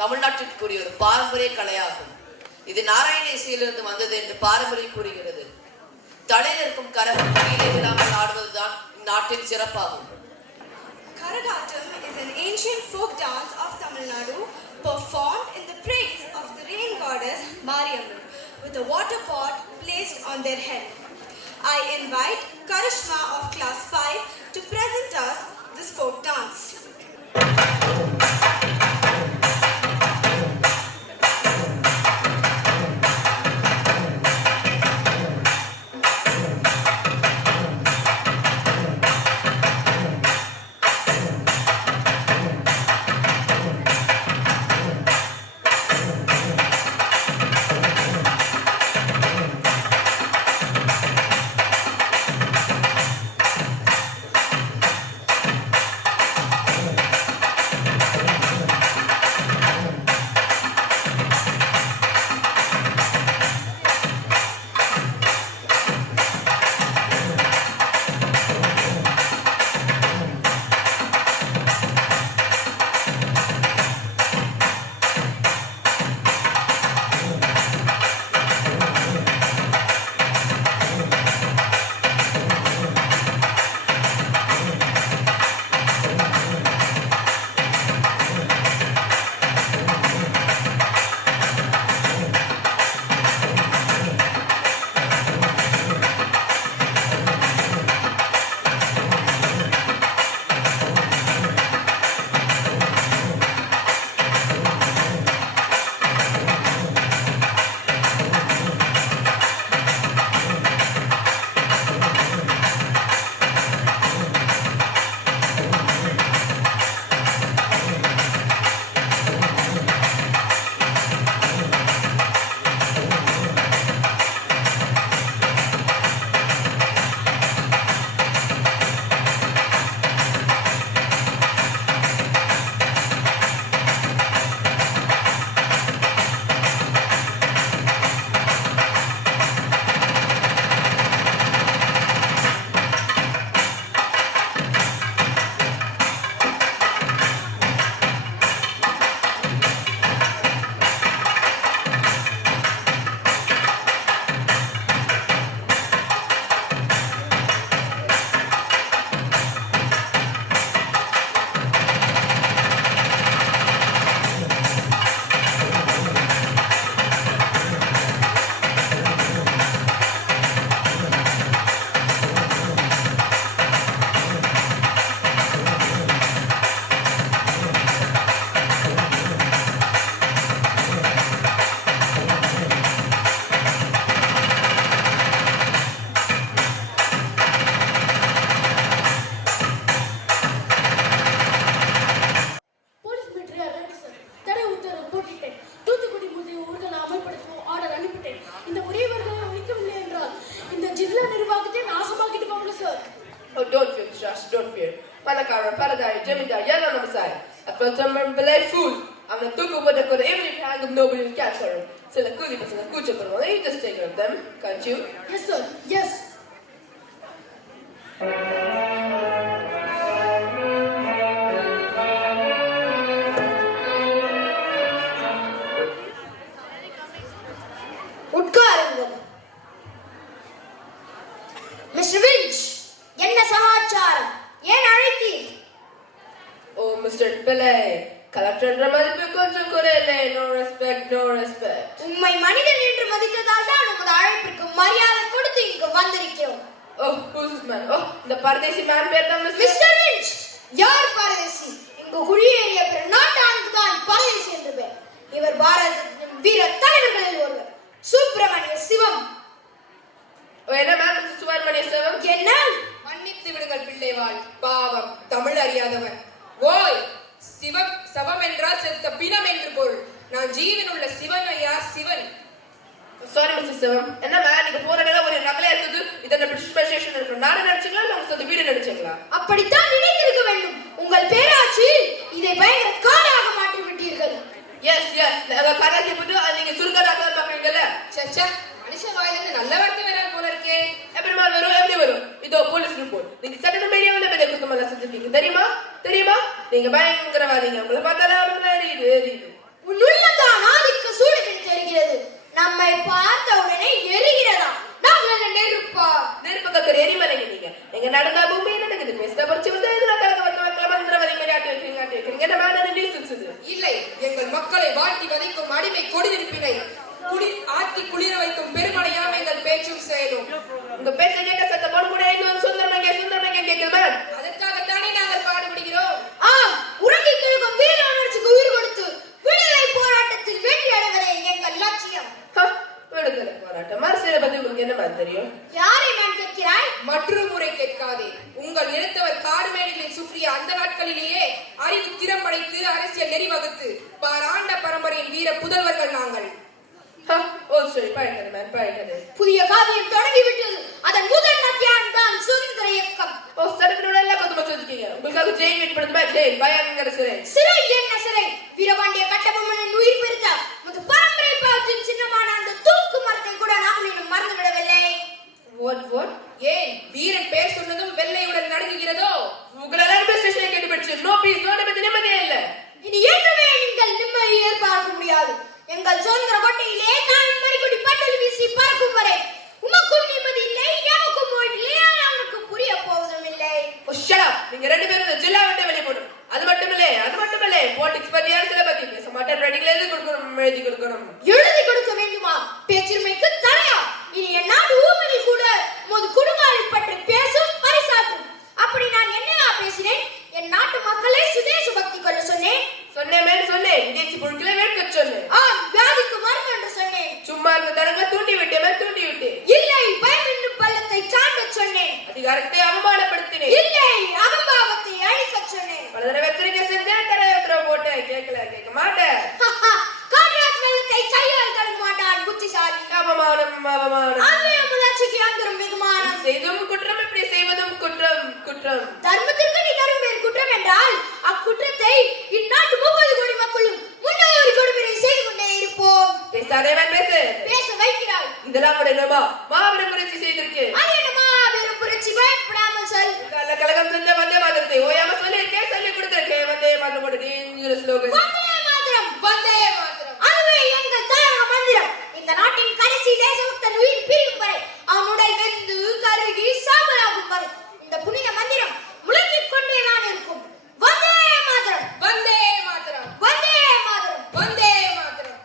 தமிழ்நாட்டிற்குரிய ஒரு பாரம்பரிய கலையாகும். இது நாராயண இசையிலிருந்து வந்தது என்று பாரம்பரியம் கூறுகிறது. தலையில் இருக்கும் கரகம் கீழே விழாமல் ஆடுவதுதான் இந்நாட்டின் சிறப்பாகும். Karagatam is an ancient folk dance of Tamil Nadu performed in the praise of the rain goddess Mariamman with a water pot placed on their head. I invite Karishma of class 5 to present us this folk dance. Don't fear, Josh, don't fear. Panakara, Paradise, Jemida, Yellow Namasai. I felt some belay fool. I'm a tuku, but I could even if you hang up, nobody will catch her. So the coolie, but the kucha, but you just take care of them, can't you? Yes, sir. Yes. Mr. Winch, என்ன சமாச்சாரம்? ஏன் அழைத்தீர்? Oh, Mr. Pillai, collector மதிப்பு கொஞ்சம் குறையில்லை. No respect, no respect. உம்மை மனிதன் என்று மதித்ததால் தான் உமது அழைப்பிற்கு மரியாதை கொடுத்து இங்கு வந்திருக்கிறோம். Oh, who's this man? Oh, the Paradesi man பேர் தான் Mr. Winch, யார் பரதேசி? இங்கு குடியேறிய பிற நாட்டானுக்கு தான் பரதேசி என்று பேர். இவர் பாரதத்தின் வீர தலைவர்களில் ஒருவர். சுப்பிரமணிய சிவம். என்ன மேம் சுப்பிரமணிய சிவம்? என்ன? மன்னித்து விடுங்கள் பிள்ளைவாள், பாவம் தமிழ் அறியாதவன். ஓய், சிவம் சவம் என்றால் செத்த பிணம் என்று பொருள். நான் ஜீவன் உள்ள சிவன் ஐயா, சிவன். சாரி மிஸ்டர் சிவம், என்ன மேம் நீங்க போற நேரம் ஒரு நகலையா இருக்குது. இதென்ன பிரிஸ்பெஷன் இருக்கு. நானே நினைச்சீங்களா இல்ல உங்க சொந்த வீடு நினைச்சீங்களா? அப்படித்தான் நினைத்திருக்க வேண்டும். உங்கள் பேராட்சியில் இதை பயங்கர காலாக மாற்றி விட்டீர்கள். எஸ் எஸ், நாங்க கராக்கி போட்டு நீங்க சுருக்கடாக பாக்குறீங்கல்ல. சச்சா, மனுஷன் வாயிலிருந்து நல்ல வார்த்தை வராது போல இருக்கே. எப்படி வரும்? எப்படி வரும்? இதோ போலீஸ் ரிப்போர்ட். நீங்க சட்டன மீடியாவில் பெரிய குத்தமெல்லாம் செஞ்சிருக்கீங்க தெரியுமா? தெரியுமா? நீங்க பயங்கரவாதீங்க. உங்களை பார்த்தாலே எரியுது. வதைக்கும் அடிமை கொடுதிருப்பினை ஆத்தி குளிர வைக்கும் பெருமழையாம் எங்கள் பேச்சும் செயலும். உங்க பேச்சை கேட்க சத்த பொண்ணு கூட எங்க வந்து சுந்தரமங்க கேட்குது. அதற்காகத்தானே நாங்கள் பாடுபடுகிறோம். ஆம், உறங்கி கிழக்கும் வீர உணர்ச்சிக்கு உயிர் கொடுத்து விடுதலை போராட்டத்தில் வெற்றி அடைவதே எங்கள் லட்சியம். விடுதலை போராட்டம் அரசியலை பத்தி உங்களுக்கு என்ன மாதிரி தெரியும்? யாரை நான் கேட்கிறாய்? மற்றொரு முறை கேட்காதே. உங்கள் நிலத்தவர் காடு மேடைகளில் சுற்றிய அந்த நாட்களிலேயே அறிவு திறம் படைத்து அரசியல் நெறி வகுத்து பாராண்ட பரம்பரையின் வீர புதல்வர்கள் நாங்கள். ஓ சரி, பழகிறது. புதிய காவியம் தொடங்கிவிட்டது. அதன் முதல் அத்தியாயம் தான் சுதந்திர இயக்கம். ஓ சரித்திரோட எல்லாம் கொஞ்சம் வச்சிருக்கீங்க. உங்களுக்காக ஜெயில் வெயிட் பண்ணுமா? ஜெயில் பயங்கர சிறை. சிறை என்ன சிறை? வீரபாண்டிய கட்டபொம்மனின் உயிர் பெருத்த முது பரம்பரை பாவத்தின் சின்னமான அந்த தூக்கு மரத்தை கூட நாங்கள் இன்னும் மறந்து விடவில்லை. What? ஏன் வீரன் பெயர் சொன்னதும் வெள்ளையுடன் நடுங்குகிறதோ? உங்களை ரயில்வே ஸ்டேஷனை கேட்டு படிச்சு நோ பீஸ் நோ நிம்மதியே இல்ல. இனி என்றுமே நீங்கள் நிம்மதியை எதிர்பார்க்க முடியாது. எங்கள் சுதந்திர கோட்டையிலே நான் மறிக்கொடி பட்டல் வீசி பறக்கும் வரை உமக்கும் நிம்மதி இல்லை, எமக்கும் ஓய்வில்லை, அவனுக்கு புரிய போவதும் இல்லை. Oh shut up. நீங்க ரெண்டு பேரும் ஜில்லா விட்டு வெளிய போடும். அது மட்டுமில்லை பாலிடிக்ஸ் பத்தி அரசியலை பத்தி பேச மாட்டேன். ரெடில எழுதி கொடுக்கணும். எழுதி கொடுக்க வேண்டுமா? பேச்சுரிமைக்கு தடையா? இனி என் நாடு ஊமையில் கூட முது குடுங்காலை பற்றி பேசும் பரிசாற்றும். அப்படி நான் என்னவா பேசினேன்? என் நாட்டு மக்களை சுதேச பக்தி கொள்ள சொன்னேன். சொன்னேன் விதேசி பொருட்களை வேட்க சொன்னேன். ஆம், வியாதிக்கு மருந்து என்று சொன்னேன். சும்மா இருந்த தடவை தூண்டி விட்டேன். இல்லை, பயம் என்னும் பள்ளத்தை சாண்ட சொன்னேன். அதிகாரத்தை அவமானப்படுத்தினேன். இல்லை, அகம்பாவத்தை அழிக்க சொன்னேன். பல தடவை எச்சரிக்கை செஞ்சேன், தடவை போட்டேன். கேட்க மாட்டேன். காற்றாத் வெள்ளத்தை கையால் தடுக்க மாட்டான் புத்திசாலி. அவமானம். ஆன்மீக முயற்சிக்கு அந்தரம் வெகுமானம். செய்தும் குற்றம், இப்படி செய்வதும் குற்றம். தர்மத்திற்கு நீ தரும் பேர் குற்றம் என்றால் அக்குற்றத்தை இந்நாட்டு 30 கோடி மக்களும் 300 கோடி பேரை செய்து கொண்டே இருப்போம். பேசாதேவன் பேச வைக்கிறாய். இதெல்லாம் என்னமா மாபெரும் புரட்சி செய்திருக்கு. அது என்ன மாபெரும் புரட்சி? பயப்படாமல் சொல். கலகம் செஞ்ச வந்தே மாதத்தை ஓயாம சொல்லியிருக்கேன், சொல்லி கொடுத்திருக்கேன். வந்தே மாதம் கூட டேஞ்சரஸ் ஸ்லோகன். வந்தே மாதரம். அதுவே எங்கள் தாரக மந்திரம். இந்த நாட்டின் கடைசி தேசபக்தன் உயிர் பிரியும் வரை, அவன் உடல் வெந்து கருகி சாம்பலாகும் வரை இந்த புனித மந்திரம் முழங்கிக் கொண்டேதான் இருக்கும். வந்தே மாதரம். வந்தே மாதரம். வந்தே மாதரம். வந்தே மாதரம்.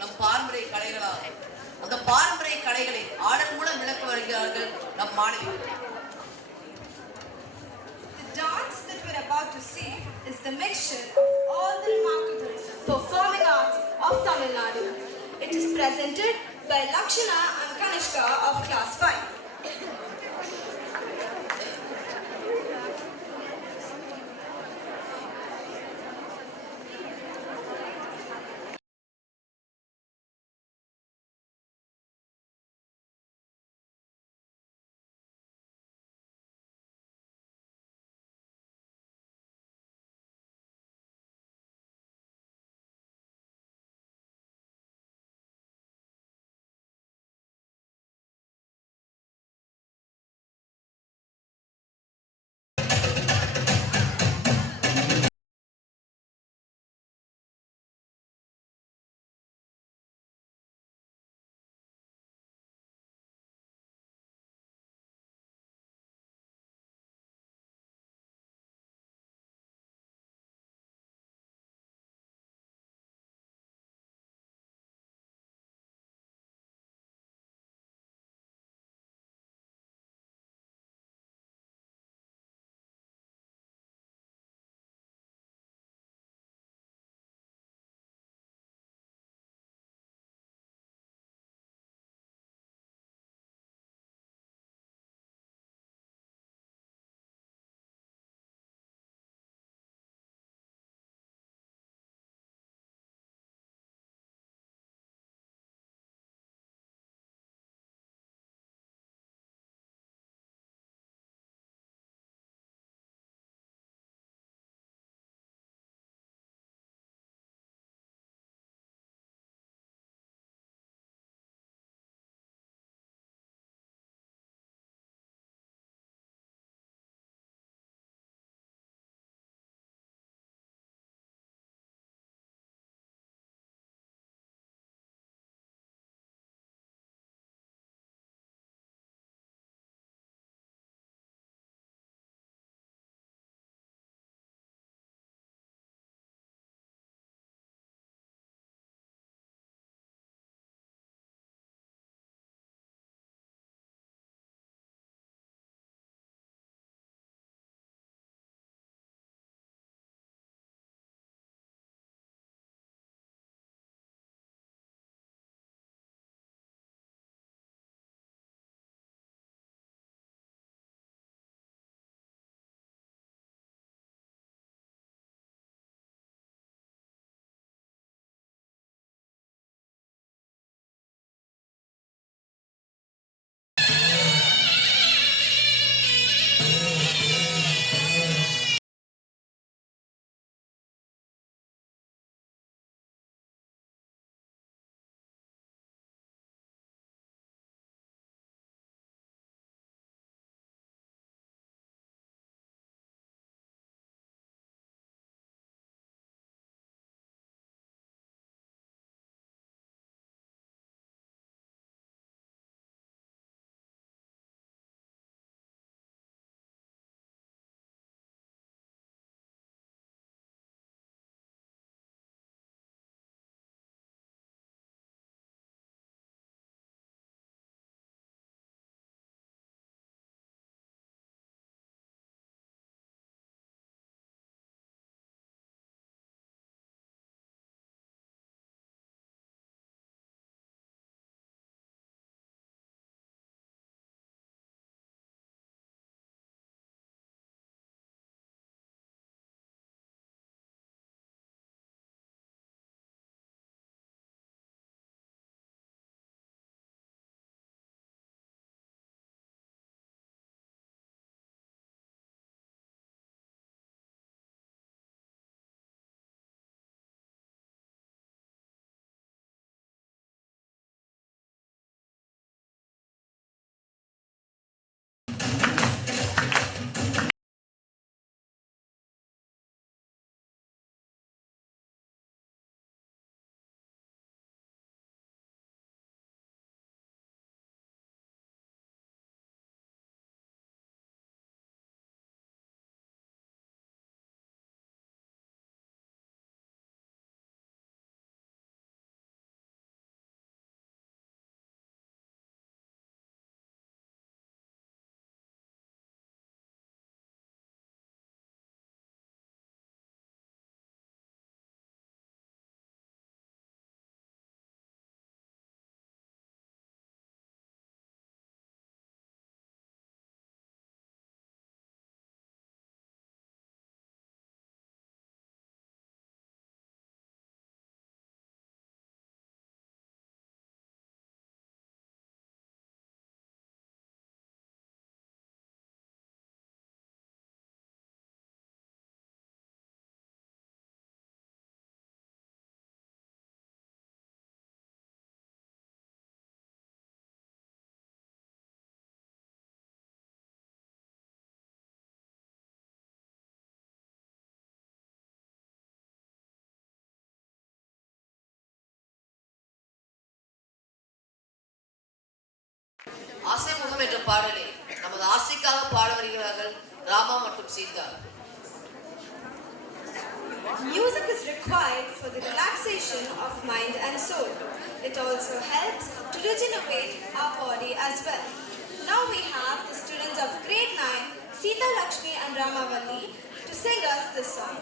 நம் பாரம்பரிய கலைகளாகும். அந்த பாரம்பரிய கலைகளை ஆடல் மூலம் விளக்க வருகிறார்கள் நம் மாணவிகள். The dance that we're about to see is the mixture of all the remarkable performing arts of Tamil Nadu. It is presented by Lakshana and Kanishka of class 5. ஆசை முகம் என்ற பாடலை நமது ஆசைக்காக பாட வருகிறார்கள் ராமா மற்றும் Sita. Music is required for the relaxation of mind and soul. It also helps to regenerate our body as well. Now we have the students of grade 9, Sita Lakshmi and Ramavalli, to sing us this song.